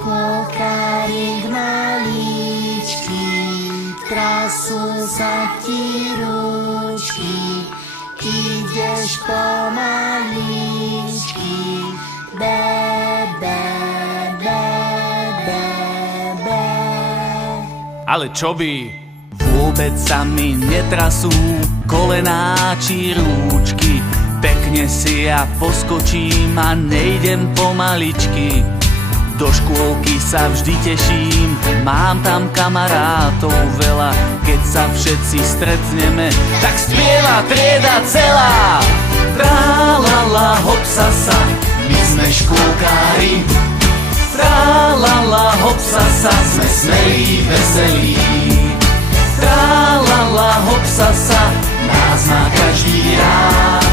škôlkárik maličký, trasú sa ti ručky, ideš pomaličky, be, be, be, be, be. Ale čo by? Vôbec sa mi netrasú kolená či rúčky. Pekne si ja poskočím a nejdem pomaličky. Do škôlky sa vždy teším, mám tam kamarátov veľa. Keď sa všetci stretneme, tak spieva trieda celá. Trá-la-la, hop-sa-sa, my sme škôlkári. Trá-la-la, hop-sa-sa, sme smelí, veselí. Trá-la-la, hop-sa-sa, nás má každý rád.